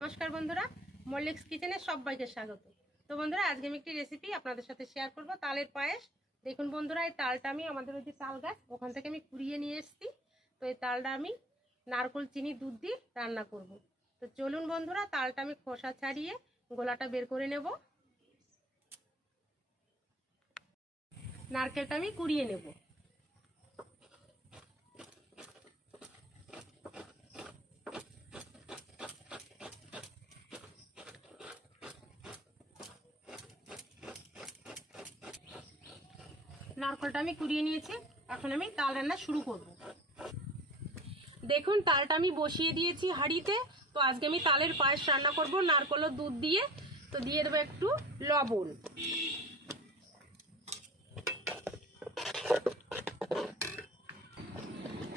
নমস্কার বন্ধুরা, মল্লিক্স কিচেনে সবাইকে স্বাগত। তো বন্ধুরা, আজকে আমি একটি রেসিপি আপনাদের সাথে শেয়ার করব, তালের পায়েস। দেখুন বন্ধুরা, এই তালটা আমি আমাদের ওই যে তাল গাছ ওখান থেকে আমি কুড়িয়ে নিয়ে এসেছি। তো এই তালটা আমি নারকেল চিনি দুধ দিয়ে রান্না করব। তো চলুন বন্ধুরা, তালটা আমি খোসা ছাড়িয়ে গোলাটা বের করে নেব। নারকেলটা আমি কুড়িয়ে নেব। নারকেলটা আমি কুড়িয়ে নিয়েছি, এখন আমি তাল রান্না শুরু করব। দেখুন, তালটা আমি বসিয়ে দিয়েছি হাঁড়িতে। তো আজকে আমি তালের পায়েস রান্না করব নারকেল ও দুধ দিয়ে। তো দিয়ে দেবো একটু লবণ।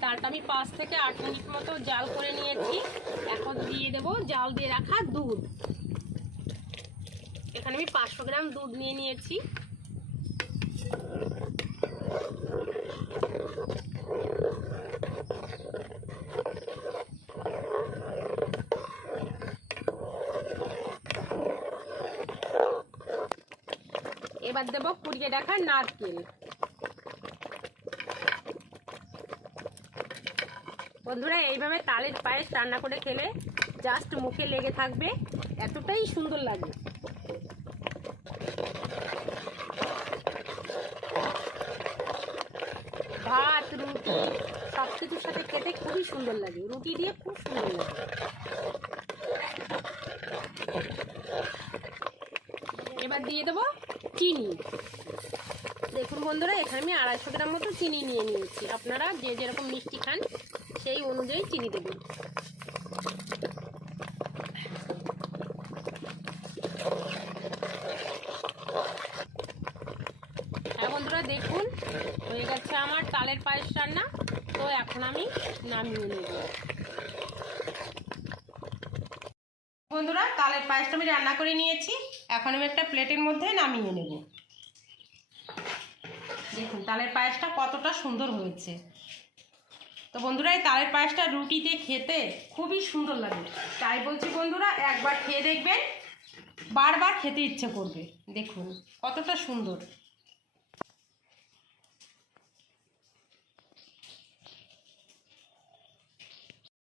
তালটা আমি 5 থেকে 8 মিনিট মতো জাল করে নিয়েছি। এখন দিয়ে দেবো জাল দিয়ে রাখা দুধ। এখানে আমি 500 গ্রাম দুধ নিয়ে নিয়েছি। এবার দেবো কুড়িয়ে রাখা নারকেল। বন্ধুরা, এইভাবে তালের পায়েস রান্না করে খেলে জাস্ট মুখে লেগে থাকবে, এতটাই সুন্দর লাগে। ভাত, রুটি সব কিছুর সাথে খেতে খুবই সুন্দর লাগে, রুটি দিয়ে খুব সুন্দর লাগে। এবার দিয়ে দেবো চিনি। দেখুন বন্ধুরা, এখানে আমি 250 গ্রাম মতো চিনি নিয়ে নিয়েছি। আপনারা যে যেরকম মিষ্টি খান সেই অনুযায়ী চিনি দেবেন। হ্যাঁ বন্ধুরা, দেখুন হয়ে গেছে আমার তালের পায়েস রান্না। তো এখন আমি নামিয়ে নেব। বন্ধুরা, তালের পায়েসটা আমি রান্না করে নিয়েছি। এখন আমি একটা প্লেটের মধ্যে নামিয়ে নেব। দেখুন তালের পায়েসটা কতটা সুন্দর হয়েছে। তো বন্ধুরা, এই তালের পায়েসটা রুটি দিয়ে খেতে খুবই সুন্দর লাগে। তাই বলছি বন্ধুরা, একবার খেয়ে দেখবেন, বারবার খেতে ইচ্ছে করবে। দেখুন কতটা সুন্দর।